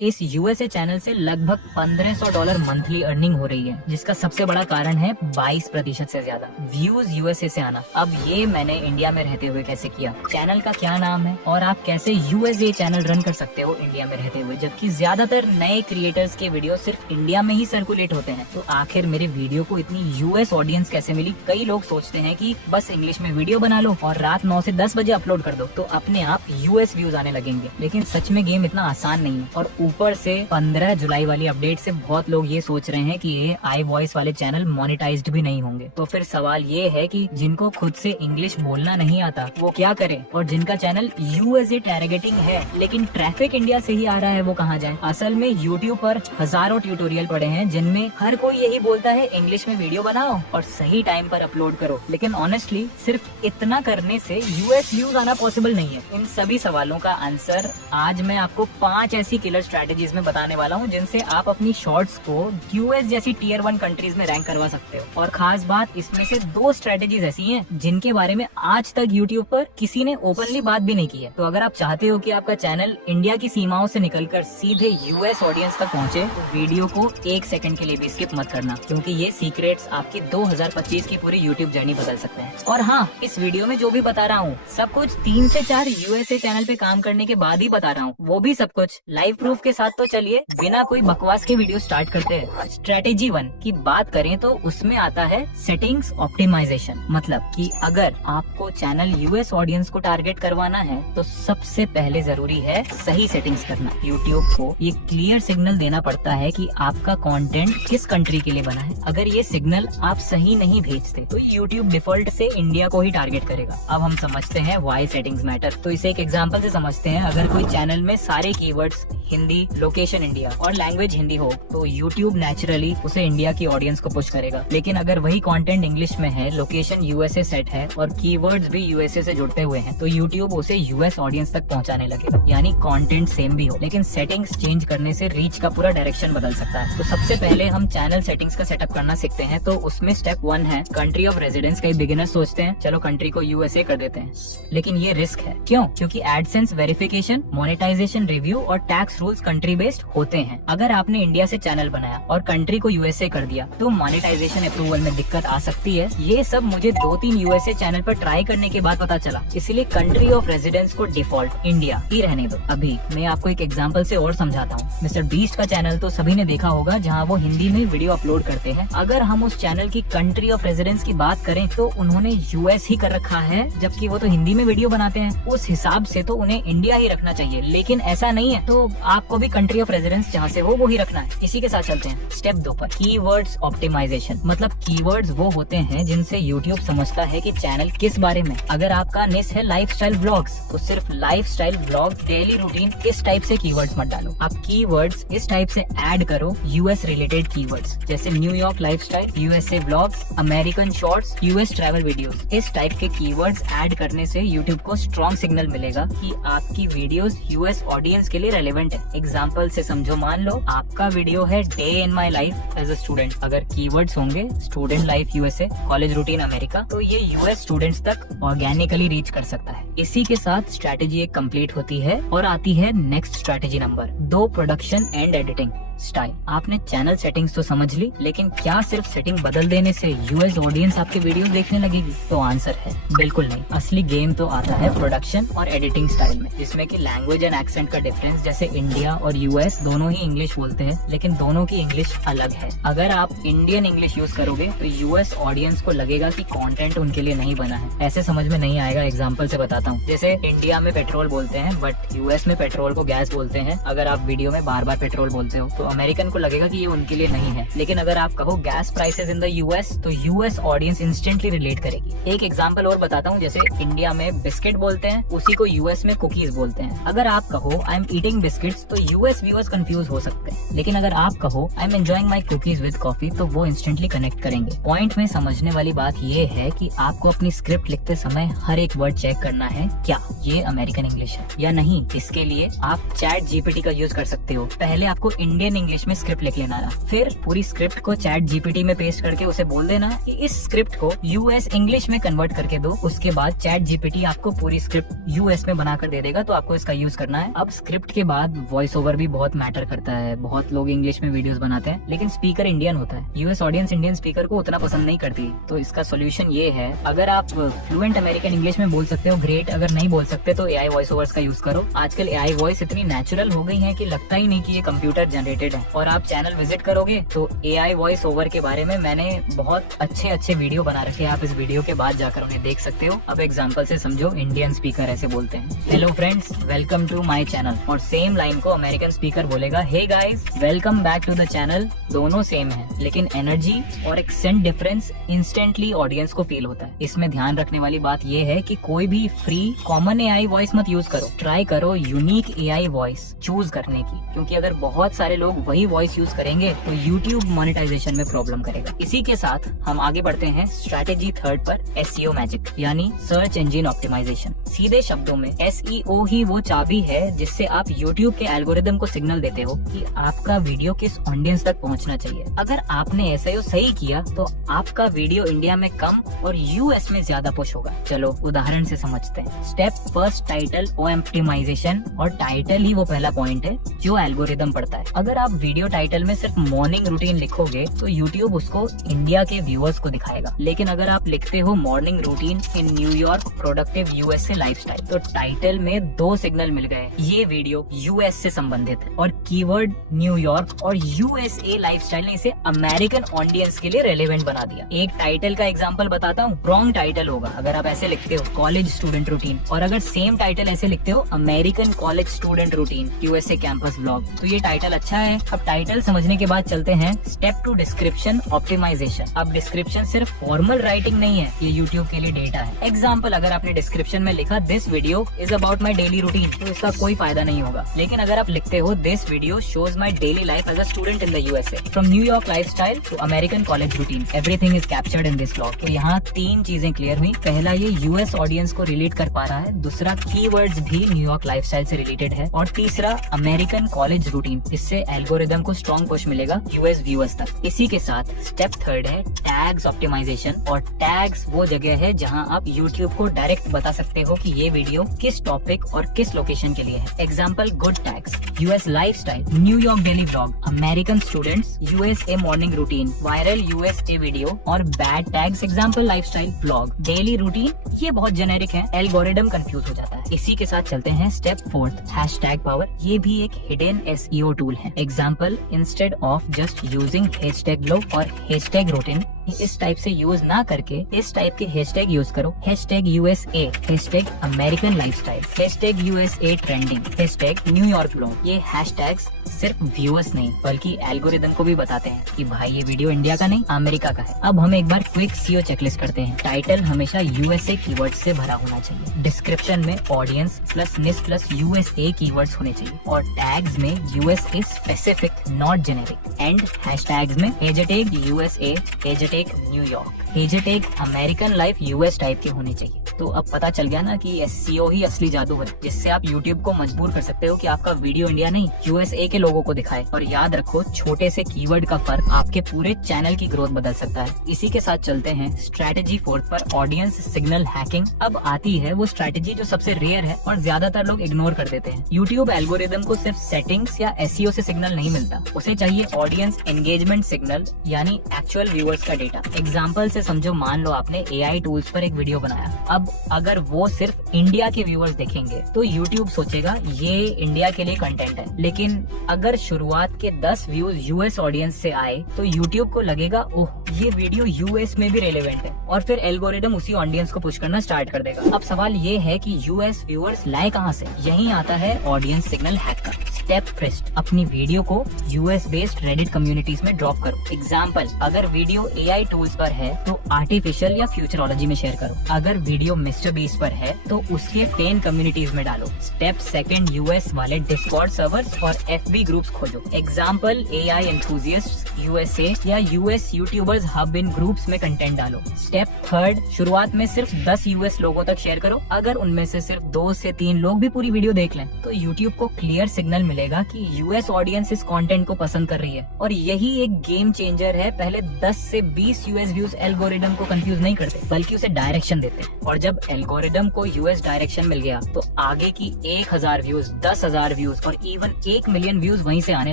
इस USA channel से लगभग $1500 मंथली अर्निंग हो रही है, जिसका सबसे बड़ा कारण है 22% से ज्यादा व्यूज यूएसए से आना। अब ये मैंने इंडिया में रहते हुए कैसे किया, चैनल का क्या नाम है और आप कैसे यूएसए चैनल रन कर सकते हो इंडिया में रहते हुए, जबकि ज्यादातर नए क्रिएटर्स के वीडियो सिर्फ इंडिया में ही सर्कुलेट होते हैं। तो आखिर मेरे वीडियो को इतनी यूएस ऑडियंस कैसे मिली? कई लोग सोचते हैं कि बस इंग्लिश में वीडियो बना लो और रात 9 से 10 बजे अपलोड कर दो तो अपने आप यूएस व्यूज आने लगेंगे, लेकिन सच में गेम इतना आसान नहीं है। और ऊपर से 15 जुलाई वाली अपडेट से बहुत लोग ये सोच रहे हैं कि ये आई वॉइस वाले चैनल मोनेटाइज्ड भी नहीं होंगे। तो फिर सवाल ये है कि जिनको खुद से इंग्लिश बोलना नहीं आता वो क्या करें, और जिनका चैनल यूएसए टारगेटिंग है लेकिन ट्रैफिक इंडिया से ही आ रहा है वो कहाँ जाए? असल में यूट्यूब पर हजारों ट्यूटोरियल पड़े हैं जिनमें हर कोई यही बोलता है इंग्लिश में वीडियो बनाओ और सही टाइम पर अपलोड करो, लेकिन ऑनेस्टली सिर्फ इतना करने से यूएस व्यूज आना पॉसिबल नहीं है। इन सभी सवालों का आंसर आज मैं आपको 5 ऐसी किलर स्ट्रेटेजीज में बताने वाला हूँ जिनसे आप अपनी शॉर्ट्स को यूएस जैसी टियर 1 कंट्रीज में रैंक करवा सकते हो। और खास बात, इसमें से 2 स्ट्रेटेजीज ऐसी हैं जिनके बारे में आज तक यूट्यूब पर किसी ने ओपनली बात भी नहीं की है। तो अगर आप चाहते हो कि आपका चैनल इंडिया की सीमाओं से निकलकर सीधे यूएस ऑडियंस तक पहुंचे तो वीडियो को 1 सेकंड के लिए भी स्किप मत करना, क्योंकि ये सीक्रेट्स आपकी 2025 की पूरी यूट्यूब जर्नी बदल सकते हैं। और हाँ, इस वीडियो में जो भी बता रहा हूँ सब कुछ 3 से 4 यूएसए चैनल पे काम करने के बाद ही बता रहा हूँ, वो भी सब कुछ लाइव प्रूफ के साथ। तो चलिए बिना कोई बकवास के वीडियो स्टार्ट करते हैं। स्ट्रेटेजी 1 की बात करें तो उसमें आता है सेटिंग्स ऑप्टिमाइजेशन। मतलब कि अगर आपको चैनल यूएस ऑडियंस को टारगेट करवाना है तो सबसे पहले जरूरी है सही सेटिंग्स करना। यूट्यूब को ये क्लियर सिग्नल देना पड़ता है कि आपका कंटेंट किस कंट्री के लिए बना है। अगर ये सिग्नल आप सही नहीं भेजते तो यूट्यूब डिफॉल्ट से इंडिया को ही टारगेट करेगा। अब हम समझते हैं व्हाई सेटिंग्स मैटर। तो इसे एक एग्जांपल से समझते हैं। अगर कोई चैनल में सारे कीवर्ड्स हिंदी, लोकेशन इंडिया और लैंग्वेज हिंदी हो तो यूट्यूब नेचुरली उसे इंडिया की ऑडियंस को पुश करेगा। लेकिन अगर वही कंटेंट इंग्लिश में है, लोकेशन यूएसए सेट है और कीवर्ड्स भी यूएसए से जुड़ते हुए हैं तो यूट्यूब उसे यूएस ऑडियंस तक पहुंचाने लगेगा। यानी कंटेंट सेम भी हो लेकिन सेटिंग्स चेंज करने से रीच का पूरा डायरेक्शन बदल सकता है। तो सबसे पहले हम चैनल सेटिंग्स का सेटअप करना सीखते हैं। तो उसमें स्टेप 1 है कंट्री ऑफ रेजिडेंस। कई बिगिनर्स सोचते हैं चलो कंट्री को यूएसए कर देते हैं, लेकिन ये रिस्क है। क्यों? क्योंकि एडसेंस वेरिफिकेशन, मोनेटाइजेशन रिव्यू और टैक्स रूल्स कंट्री बेस्ड होते हैं। अगर आपने इंडिया से चैनल बनाया और कंट्री को यूएसए कर दिया तो मोनेटाइजेशन अप्रूवल में दिक्कत आ सकती है। ये सब मुझे 2-3 यूएसए चैनल पर ट्राई करने के बाद पता चला। इसलिए कंट्री ऑफ रेजिडेंस को डिफॉल्ट इंडिया ही रहने दो। अभी मैं आपको एक एग्जांपल से और समझाता हूँ। मिस्टर बीस्ट का चैनल तो सभी ने देखा होगा, जहाँ वो हिंदी में वीडियो अपलोड करते हैं। अगर हम उस चैनल की कंट्री ऑफ रेजिडेंस की बात करें तो उन्होंने यूएस ही कर रखा है, जबकि वो तो हिंदी में वीडियो बनाते हैं। उस हिसाब से तो उन्हें इंडिया ही रखना चाहिए, लेकिन ऐसा नहीं है। तो आपको भी कंट्री ऑफ रेजिडेंस जहाँ से हो वो ही रखना है। इसी के साथ चलते हैं स्टेप 2 पर, कीवर्ड्स ऑप्टिमाइजेशन। मतलब कीवर्ड्स वो होते हैं जिनसे यूट्यूब समझता है कि चैनल किस बारे में। अगर आपका निश है लाइफस्टाइल व्लॉग्स तो सिर्फ लाइफस्टाइल व्लॉग, डेली रूटीन, इस टाइप से कीवर्ड्स मत डालो। आप कीवर्ड्स इस टाइप से ऐड करो, यूएस रिलेटेड कीवर्ड्स जैसे New York lifestyle, USA vlogs, American shorts, US travel videos. इस टाइप के कीवर्ड्स ऐड करने से यूट्यूब को स्ट्रॉन्ग सिग्नल मिलेगा कि आपकी वीडियोस यूएस ऑडियंस के लिए रेलेवेंट है। एग्जाम्पल से समझो, मान लो आपका वीडियो है day in my life as a student. अगर कीवर्ड्स होंगे student life USA, college routine America, तो ये यूएस स्टूडेंट्स तक ऑर्गेनिकली रीच कर सकता है। इसी के साथ स्ट्रैटेजी एक कंप्लीट होती है और आती है next strategy number 2, production and editing style. आपने चैनल सेटिंग्स तो समझ ली, लेकिन क्या सिर्फ सेटिंग बदल देने से यूएस ऑडियंस आपके वीडियो देखने लगेगी? तो आंसर है बिल्कुल नहीं। असली गेम तो आता है प्रोडक्शन और एडिटिंग स्टाइल में, जिसमें कि लैंग्वेज एंड एक्सेंट का डिफरेंस। जैसे इंडिया और यूएस दोनों ही इंग्लिश बोलते हैं, लेकिन दोनों की इंग्लिश अलग है। अगर आप इंडियन इंग्लिश यूज करोगे तो यूएस ऑडियंस को लगेगा कि कंटेंट उनके लिए नहीं बना है। ऐसे समझ में नहीं आएगा। एग्जांपल से बताता हूँ। जैसे इंडिया में पेट्रोल बोलते हैं बट यूएस में पेट्रोल को गैस बोलते हैं। अगर आप वीडियो में बार बार पेट्रोल बोलते हो तो अमेरिकन को लगेगा कि ये उनके लिए नहीं है। लेकिन अगर आप कहो gas prices in the US तो यूएस ऑडियंस इंस्टेंटली रिलेट करेगी। एक एग्जांपल और बताता हूँ। जैसे इंडिया में बिस्किट बोलते हैं, उसी को यूएस में कुकीज बोलते हैं। अगर आप कहो आई एम ईटिंग बिस्किट्स तो यूएस व्यूअर्स कंफ्यूज हो सकते हैं, लेकिन अगर आप कहो I am enjoying my cookies with coffee तो वो इंस्टेंटली कनेक्ट करेंगे। पॉइंट में समझने वाली बात ये है कि आपको अपनी स्क्रिप्ट लिखते समय हर एक वर्ड चेक करना है, क्या ये अमेरिकन इंग्लिश है या नहीं। इसके लिए आप चैट जीपीटी का यूज कर सकते हो। पहले आपको इंडियन प्लेन इंग्लिश में स्क्रिप्ट लिख लेना, फिर पूरी स्क्रिप्ट को चैट जीपीटी में पेस्ट करके उसे बोल देना कि इस स्क्रिप्ट को यूएस इंग्लिश में कन्वर्ट करके दो। उसके बाद चैट जीपीटी आपको पूरी स्क्रिप्ट यूएस में बना कर दे देगा, तो आपको इसका यूज करना है। अब स्क्रिप्ट के बाद वॉइस ओवर भी बहुत मैटर करता है। बहुत लोग इंग्लिश में वीडियोस बनाते हैं लेकिन स्पीकर इंडियन होता है। यूएस ऑडियंस इंडियन स्पीकर को उतना पसंद नहीं करती, तो इसका सोल्यूशन ये है, अगर आप फ्लुएंट अमेरिकन इंग्लिश में बोल सकते हो ग्रेट, अगर नहीं बोल सकते तो एआई वॉइस ओवर्स का यूज करो। आजकल एआई वॉइस इतनी नेचुरल हो गई है कि लगता ही नहीं कि ये कंप्यूटर जनरेटेड है। और आप चैनल विजिट करोगे तो एआई वॉइस ओवर के बारे में मैंने बहुत अच्छे वीडियो बना रखे हैं, आप इस वीडियो के बाद जाकर उन्हें देख सकते हो। अब एग्जांपल से समझो, इंडियन स्पीकर ऐसे बोलते हैं, hello friends welcome to my channel, और सेम लाइन को अमेरिकन स्पीकर बोलेगा, hey guys welcome back to the channel. दोनों सेम है लेकिन एनर्जी और एक्सेंट डिफरेंस इंस्टेंटली ऑडियंस को फील होता है। इसमें ध्यान रखने वाली बात यह है कि कोई भी फ्री कॉमन एआई वॉइस मत यूज करो, ट्राई करो यूनिक एआई वॉइस चूज करने की, क्योंकि अगर बहुत सारे लोग वही वॉइस यूज करेंगे तो यूट्यूब मोनेटाइजेशन में प्रॉब्लम करेगा। इसी के साथ हम आगे बढ़ते हैं स्ट्रैटेजी थर्ड पर, एसईओ मैजिक यानी सर्च इंजन ऑप्टिमाइजेशन। सीधे शब्दों में एसईओ ही वो चाबी है जिससे आप यूट्यूब के एल्गोरिदम को सिग्नल देते हो कि आपका वीडियो किस ऑडियंस तक पहुंचना चाहिए। अगर आपने एसईओ सही किया तो आपका वीडियो इंडिया में कम और यूएस में ज्यादा पुश होगा। चलो उदाहरण से समझते हैं। स्टेप फर्स्ट, टाइटल ऑप्टिमाइजेशन, और टाइटल ही वो पहला पॉइंट है जो एल्गोरिदम पढ़ता है। अगर आप वीडियो टाइटल में सिर्फ मॉर्निंग रूटीन लिखोगे तो यूट्यूब उसको इंडिया के व्यूअर्स को दिखाएगा, लेकिन अगर आप लिखते हो morning routine in New York productive USA lifestyle तो टाइटल में दो सिग्नल मिल गए, ये वीडियो यूएस से संबंधित है, और कीवर्ड न्यूयॉर्क और यूएसए लाइफस्टाइल ने इसे अमेरिकन ऑडियंस के लिए रेलेवेंट बना दिया। एक टाइटल का एग्जांपल बताता हूँ। रॉन्ग टाइटल होगा अगर आप ऐसे लिखते हो कॉलेज स्टूडेंट रूटीन, और अगर सेम टाइटल ऐसे लिखते हो American college student routine USA campus vlog, तो ये टाइटल अच्छा है। अब टाइटल समझने के बाद चलते हैं स्टेप टू डिस्क्रिप्शन ऑप्टिमाइजेशन। अब डिस्क्रिप्शन सिर्फ फॉर्मल राइटिंग नहीं है, ये यूट्यूब के लिए डेटा है। एग्जाम्पल, अगर आपने डिस्क्रिप्शन में लिखा this video is about my daily routine, तो इसका कोई फायदा नहीं होगा। लेकिन अगर आप लिखते हो this video shows my daily life as a student in the USA from New York lifestyle to American college routine, everything is captured in this vlog, तो यहाँ तीन चीजें क्लियर हुई। पहला, ये यूएस ऑडियंस को रिलेट कर पा रहा है। दूसरा, कीवर्ड्स भी न्यूयॉर्क लाइफस्टाइल से रिलेटेड है। और तीसरा, अमेरिकन कॉलेज रूटीन, इससे एल्गोरिदम को स्ट्रॉन्ग पुश मिलेगा यूएस व्यूअर्स तक। इसी के साथ स्टेप थर्ड है टैग्स ऑप्टिमाइजेशन, और टैग्स वो जगह है जहाँ आप यूट्यूब को डायरेक्ट बता सकते हो कि ये वीडियो किस टॉपिक और किस लोकेशन के लिए है। Example, good tags US lifestyle, New York daily vlog, American students, USA morning routine, viral USA video. और bad tags, example lifestyle, vlog, daily routine, ये बहुत जेनेरिक है, एल्गोरिदम कंफ्यूज हो जाता है। इसी के साथ चलते हैं स्टेप फोर्थ, हैशटैग पावर। ये भी एक हिडन एसईओ टूल है। Example, instead of just using hashtag glow और हैशटैग रूटीन, इस टाइप से यूज ना करके इस टाइप के हैशटैग यूज करो। Hashtag USA, hashtag American lifestyle, hashtag USA trending, hashtag New York vlog. ये हैशटैग्स सिर्फ व्यूअर्स नहीं बल्कि एल्गोरिदम को भी बताते हैं कि भाई ये वीडियो इंडिया का नहीं अमेरिका का है। अब हम एक बार क्विक सीओ चेकलिस्ट करते हैं। टाइटल हमेशा यूएसए कीवर्ड से भरा होना चाहिए। डिस्क्रिप्शन में audience plus niche plus USA keywords होने चाहिए, और टैग्स में USA specific not generic. And hashtags में hashtag USA, hashtag New York, hashtag American life US type के होने चाहिए। तो अब पता चल गया ना कि एसईओ ही असली जादू है, जिससे आप यूट्यूब को मजबूर कर सकते हो कि आपका वीडियो इंडिया नहीं यूएसए के लोगों को दिखाए। और याद रखो, छोटे से कीवर्ड का फर्क आपके पूरे चैनल की ग्रोथ बदल सकता है। इसी के साथ चलते हैं स्ट्रैटेजी फोर्थ पर, ऑडियंस सिग्नल हैकिंग। अब आती है वो स्ट्रैटेजी जो सबसे रेयर है और ज्यादातर लोग इग्नोर कर देते हैं। यूट्यूब एल्गोरिदम को सिर्फ सेटिंग्स या एसईओ से सिग्नल नहीं मिलता, उसे चाहिए ऑडियंस एंगेजमेंट सिग्नल, यानी एक्चुअल व्यूअर्स का डेटा। एग्जाम्पल से समझो, मान लो आपने एआई टूल्स पर एक वीडियो बनाया। अब अगर वो सिर्फ इंडिया के व्यूअर्स देखेंगे तो यूट्यूब सोचेगा ये इंडिया के लिए कंटेंट है, लेकिन अगर शुरुआत के 10 व्यूज यूएस ऑडियंस से आए तो यूट्यूब को लगेगा ओह ये वीडियो यूएस में भी रेलेवेंट है, और फिर एल्गोरिदम उसी ऑडियंस को पुश करना स्टार्ट कर देगा। अब सवाल ये है कि यूएस व्यूअर्स लाए कहाँ से? यहीं आता है ऑडियंस सिग्नल हैक का। स्टेप फर्स्ट, अपनी वीडियो को यूएस बेस्ड रेडिट कम्युनिटीज में ड्रॉप करो। एग्जाम्पल, अगर वीडियो एआई टूल्स पर है तो आर्टिफिशियल या फ्यूचरोलॉजी में शेयर करो। अगर वीडियो मिस्टर बीस्ट पर है तो उसके फैन कम्युनिटीज में डालो। स्टेप सेकंड, यूएस वाले डिस्कॉर्ड सर्वर्स और एफबी ग्रुप्स खोजो। एग्जाम्पल, एआई एंथुसियास्ट्स यूएसए या यूएस यूट्यूबर्स हब इन ग्रुप्स में कंटेंट डालो। स्टेप थर्ड, शुरुआत में सिर्फ 10 यूएस लोगों तक शेयर करो। अगर उनमें से सिर्फ 2 से 3 लोग भी पूरी वीडियो देख लें तो यूट्यूब को क्लियर सिग्नल मिलेगा मिलेगा कि यूएस ऑडियंस इस कंटेंट को पसंद कर रही है और यही एक गेम चेंजर है। पहले 10 से 20 यूएस व्यूज एल्गोरिदम को कंफ्यूज नहीं करते बल्कि उसे डायरेक्शन देते हैं, और जब एल्गोरिदम को यूएस डायरेक्शन मिल गया तो आगे की 1000 व्यूज, 10,000 व्यूज और इवन 1 मिलियन व्यूज वहीं से आने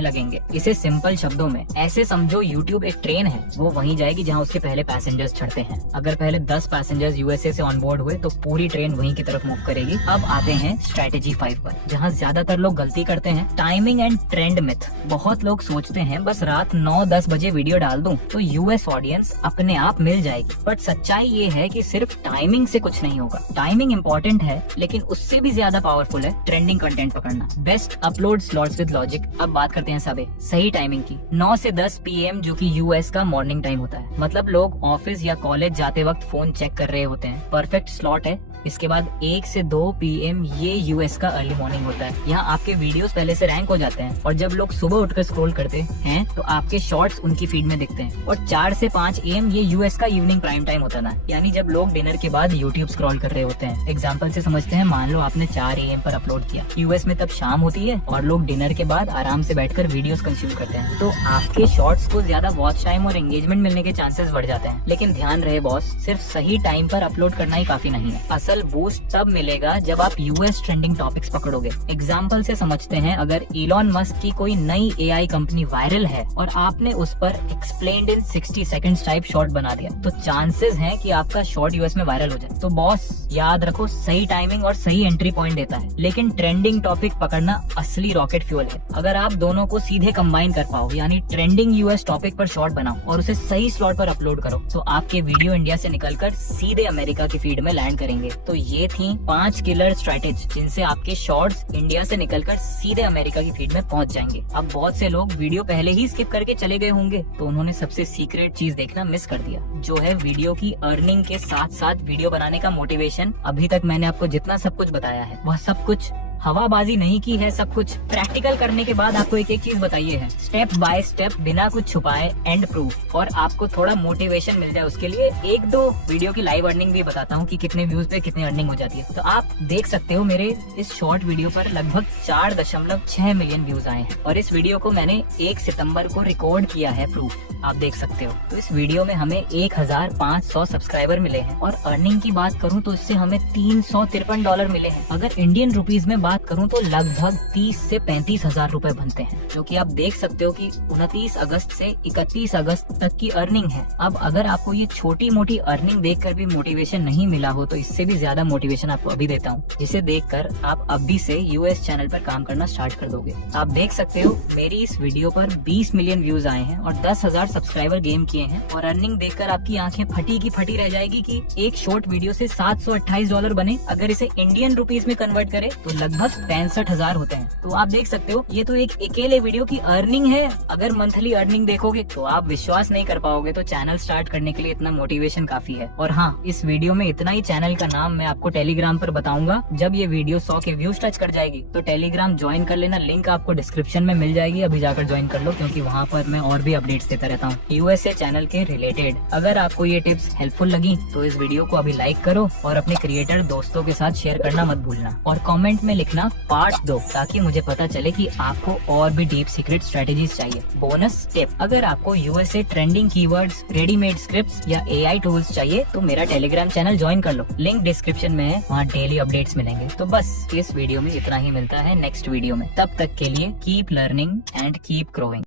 लगेंगे। इसे सिंपल शब्दों में ऐसे समझो, यूट्यूब एक ट्रेन है, वो वहीं जाएगी जहाँ उसके पहले पैसेंजर्स चढ़ते हैं। अगर पहले 10 पैसेंजर्स यूएसए से ऑन बोर्ड हुए तो पूरी ट्रेन वहीं की तरफ मूव करेगी। अब आते हैं स्ट्रेटेजी 5 पर, जहाँ ज्यादातर लोग गलती करते हैं, टाइमिंग एंड ट्रेंड मिथ। बहुत लोग सोचते हैं बस रात 9-10 बजे वीडियो डाल दूं तो यूएस ऑडियंस अपने आप मिल जाएगी, बट सच्चाई ये है कि सिर्फ टाइमिंग से कुछ नहीं होगा। टाइमिंग इम्पोर्टेंट है, लेकिन उससे भी ज्यादा पावरफुल है ट्रेंडिंग कंटेंट पकड़ना। Best upload slots with logic. अब बात करते हैं सबे सही टाइमिंग की। 9 से 10 PM जो कि यूएस का मॉर्निंग टाइम होता है, मतलब लोग ऑफिस या कॉलेज जाते वक्त फोन चेक कर रहे होते हैं, परफेक्ट स्लॉट है। इसके बाद 1 से 2 PM ये यूएस का अर्ली मॉर्निंग होता है। यहाँ आपके वीडियोस पहले से रैंक हो जाते हैं और जब लोग सुबह उठकर स्क्रॉल करते हैं तो आपके शॉर्ट्स उनकी फीड में दिखते हैं। और 4 से 5 AM ये यूएस का इवनिंग प्राइम टाइम होता है, यानी जब लोग डिनर के बाद यूट्यूब स्क्रॉल कर रहे होते हैं। एग्जाम्पल से समझते हैं, मान लो आपने 4 AM पर अपलोड किया, यूएस में तब शाम होती है और लोग डिनर के बाद आराम से बैठकर वीडियोस कंज्यूम करते हैं, तो आपके शॉर्ट्स को ज्यादा वॉच टाइम और एंगेजमेंट मिलने के चांसेस बढ़ जाते हैं। लेकिन ध्यान रहे बॉस, सिर्फ सही टाइम पर अपलोड करना ही काफी नहीं है। असल बूस्ट तब मिलेगा जब आप यूएस ट्रेंडिंग टॉपिक्स पकड़ोगे। एग्जाम्पल से समझते हैं, अगर इलॉन मस्क की कोई नई AI कंपनी वायरल है और आपने उस पर एक्सप्लेन्ड इन 60 सेकंड्स टाइप शॉर्ट बना दिया, तो चांसेस हैं कि आपका शॉर्ट यूएस में वायरल हो जाए। तो बॉस याद रखो, सही टाइमिंग और सही एंट्री पॉइंट देता है, लेकिन ट्रेंडिंग टॉपिक पकड़ना असली रॉकेट फ्यूल है। अगर आप दोनों को सीधे कंबाइन कर पाओ, यानी ट्रेंडिंग यूएस टॉपिक पर शॉर्ट बनाओ और उसे सही स्लॉट पर अपलोड करो, तो आपके वीडियो इंडिया से निकलकर सीधे अमेरिका की फीड में लैंड करेंगे। तो ये थी 5 किलर स्ट्रैटेजी जिनसे आपके शॉर्ट्स इंडिया से निकलकर सीधे अमेरिका की फीड में पहुंच जाएंगे। अब बहुत से लोग वीडियो पहले ही स्किप करके चले गए होंगे, तो उन्होंने सबसे सीक्रेट चीज देखना मिस कर दिया, जो है वीडियो की अर्निंग के साथ साथ वीडियो बनाने का मोटिवेशन। अभी तक मैंने आपको जितना सब कुछ बताया है वह सब कुछ हवाबाजी नहीं की है, सब कुछ प्रैक्टिकल करने के बाद आपको एक एक चीज बताइए है, स्टेप बाय स्टेप, बिना कुछ छुपाए, एंड प्रूफ। और आपको थोड़ा मोटिवेशन मिल जाए उसके लिए 1-2 वीडियो की लाइव अर्निंग भी बताता हूँ कि कितने व्यूज पे कितनी अर्निंग हो जाती है। तो आप देख सकते हो मेरे इस शॉर्ट वीडियो पर लगभग 4.6 मिलियन व्यूज आए हैं और इस वीडियो को मैंने 1 सितंबर को रिकॉर्ड किया है, प्रूफ आप देख सकते हो। तो इस वीडियो में हमें 1500 सब्सक्राइबर मिले हैं और अर्निंग की बात करूँ तो इससे हमें $353 मिले हैं। अगर इंडियन रुपीज में बात करूं तो लगभग 30 से 35 हजार रुपए बनते हैं, जो कि आप देख सकते हो कि 29 अगस्त से 31 अगस्त तक की अर्निंग है। अब अगर आपको ये छोटी मोटी अर्निंग देखकर भी मोटिवेशन नहीं मिला हो तो इससे भी ज्यादा मोटिवेशन आपको अभी देता हूँ, जिसे देखकर आप अभी से यूएस चैनल पर काम करना स्टार्ट कर दोगे। आप देख सकते हो मेरी इस वीडियो पर 20 मिलियन व्यूज आए हैं और 10,000 सब्सक्राइबर गेम किए हैं और अर्निंग देखकर आपकी आंखें फटी की फटी रह जाएगी कि एक शॉर्ट वीडियो से $728 बने। अगर इसे इंडियन रुपीज में कन्वर्ट करें तो लगभग 65,000 होते हैं। तो आप देख सकते हो ये तो एक अकेले वीडियो की अर्निंग है। अगर मंथली अर्निंग देखोगे तो आप विश्वास नहीं कर पाओगे। तो चैनल स्टार्ट करने के लिए इतना मोटिवेशन काफी है। और हाँ, इस वीडियो में इतना ही। चैनल का नाम मैं आपको टेलीग्राम पर बताऊंगा जब ये वीडियो 100 के व्यूज टच कर जाएगी। तो टेलीग्राम ज्वाइन कर लेना, लिंक आपको डिस्क्रिप्शन में मिल जाएगी, अभी जाकर ज्वाइन कर लो, क्योंकि वहाँ पर मैं और भी अपडेट्स देता रहता हूँ यूएसए चैनल के रिलेटेड। अगर आपको ये टिप्स हेल्पफुल लगी तो इस वीडियो को अभी लाइक करो और अपने क्रिएटर दोस्तों के साथ शेयर करना मत भूलना और कमेंट में लिखना पार्ट 2, ताकि मुझे पता चले कि आपको और भी डीप सीक्रेट स्ट्रेटेजीज चाहिए। बोनस टिप, अगर आपको USA trending keywords, readymade scripts या एआई टूल्स चाहिए तो मेरा टेलीग्राम चैनल ज्वाइन कर लो, लिंक डिस्क्रिप्शन में है, वहाँ डेली अपडेट्स मिलेंगे। तो बस इस वीडियो में इतना ही, मिलता है नेक्स्ट वीडियो में। तब तक के लिए keep learning and keep growing.